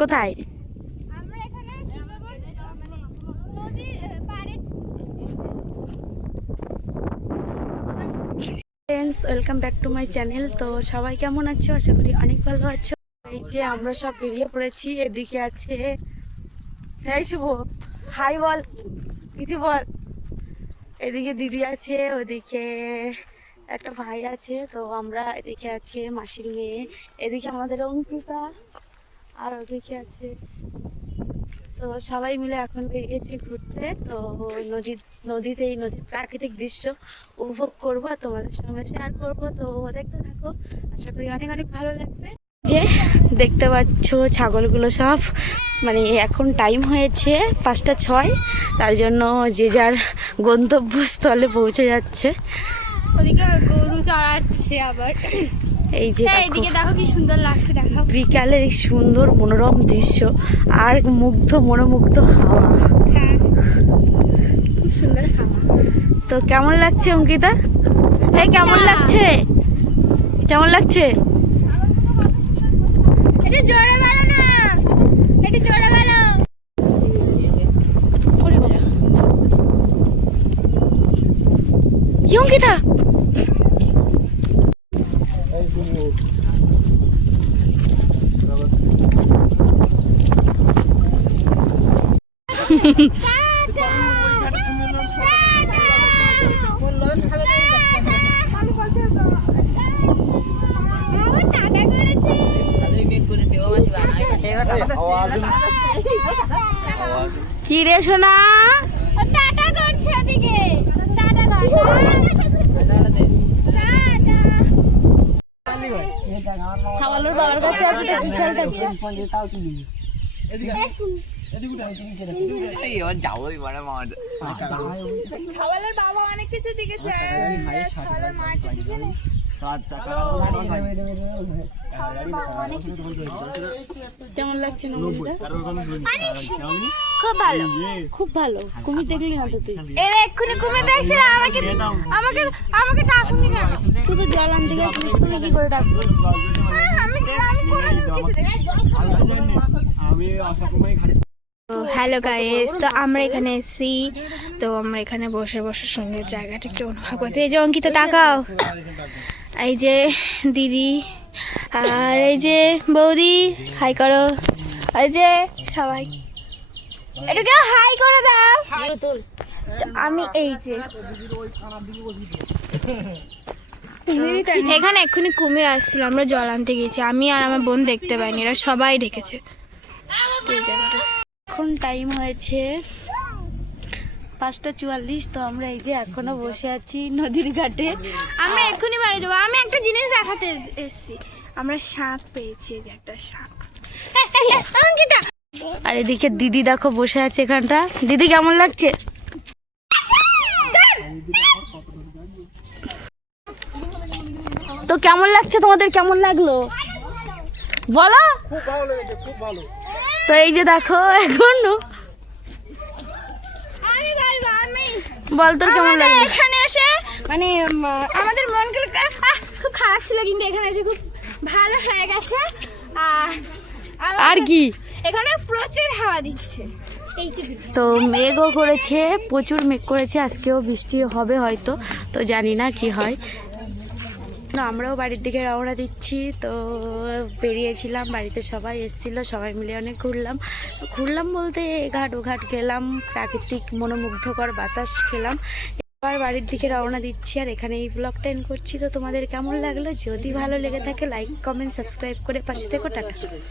কোথায়? Friends, welcome back to my channel. তো সবাই কেমন আছো? আশা করি অনেক ভালো আছো। এই যে আমরা সব বেরিয়ে পড়েছি। এদিকে আছে এই শুভ, হাই বল, কিছু বল। এদিকে দিদি আছে, ওদিকে একটা ভাই আছে। তো আমরা এদিকে আছে মাসির মেয়ে, এদিকে আমাদের অঙ্কিতা, আর ওদিকে আছে। তো সবাই মিলে এখন বেরিয়েছি ঘুরতে। তো নদীতে এই নদীর প্রাকৃতিক দৃশ্য উপভোগ করবো আর তোমাদের সঙ্গে শেয়ার করবো। তো দেখতে থাকো, আশা করি অনেক অনেক ভালো লাগবে। যে দেখতে পাচ্ছ ছাগলগুলো সব, মানে এখন টাইম হয়েছে 5টা 6, তার জন্য যে যার গন্তব্যস্থলে পৌঁছে যাচ্ছে। ওদিকে গরু চড়াচ্ছে আবার। এই যে এইদিকে দেখো কি সুন্দর লাগছে, দেখো বিকালের এই সুন্দর মনোরম দৃশ্য আর মনোমুগ্ধ হাওয়া। খুব সুন্দর হাওয়া। তো কেমন লাগছে অঙ্কিতা? এই কেমন লাগছে? কেমন লাগছে? এটা জোরে বলো না, এটা জোরে বলো। অঙ্কিতা কি রে সোনা? টাটা করছে ওদিকে, টাটা কর। ছাওয়ালের বাবার কাছে আছে তো কি খেল থাকবে? ছাওয়ালের বাবা অনেক কিছু দিকেছে, ছাওয়ালের মা কি দিকে না? কেমন লাগছে না? খুব ভালো, খুব ভালো। কুমির দেখলি না তো তুই? এরা এক্ষুনি কুমির দেখছে, আমাকে আমাকে আমাকে ডাকুনি কেন? তুই তো জল আনতে গেছিস, তোকে কি করে ডাকবো? হ্যালো গাইস, তো আমরা এখানে এসেছি। তো আমরা এখানে বসে বসে সুন্দর জায়গাটা একটু অনুভব করছি। এই যে অঙ্কিতা তাকাও, এই যে দিদি, আর এই যে বৌদি, হাই করো। এই যে সবাই এটাকে হাই করে দাও। তো আমি এই যে এখানে এক্ষুনি কুমির আসছিল, আমরা জল আনতে গেছি। আমি আর আমার বোন দেখতে পাইনি, এরা সবাই দেখেছে। তো এই জায়গাটা এখন টাইম হয়েছে 5টা 44। তো আমরা এই যে এখনো বসে আছি নদীর ঘাটে। আমরা এক্ষুনি বাড়ি যাবো। আমি একটা জিনিস দেখাতে এসেছি, আমরা শাঁখ পেয়েছি, এই যে একটা শাঁখ। আর এদিকে দিদি দেখো বসে আছে এখানটা। দিদি কেমন লাগছে? তো কেমন লাগছে তোমাদের? কেমন লাগলো বলো? খুব ভালো লেগেছে, খুব ভালো। তো এই যে দেখো এখন বল তোর কেমন লাগলো? এখানে এসে মানে আমাদের মনগুলো খুব খারাপ ছিল, কিন্তু এখানে এসে খুব ভালো হয়ে গেছে। আর কি, এখানে প্রচুর হাওয়া দিচ্ছে। তো মেঘও করেছে, প্রচুর মেঘ করেছে। আজকেও বৃষ্টি হবে হয়তো, তো জানি না কি হয়। না, আমরাও বাড়ির দিকে রওনা দিচ্ছি। তো বেরিয়েছিলাম, বাড়িতে সবাই এসেছিলো, সবাই মিলে অনেক ঘুরলাম বলতে এঘাট ওঘাট গেলাম, প্রাকৃতিক মনোমুগ্ধকর বাতাস খেলাম। এবার বাড়ির দিকে রওনা দিচ্ছি। আর এখানে এই ব্লগটা এন্ড করছি। তো তোমাদের কেমন লাগলো? যদি ভালো লেগে থাকে লাইক কমেন্ট সাবস্ক্রাইব করে পাশে থেকো। টাটা।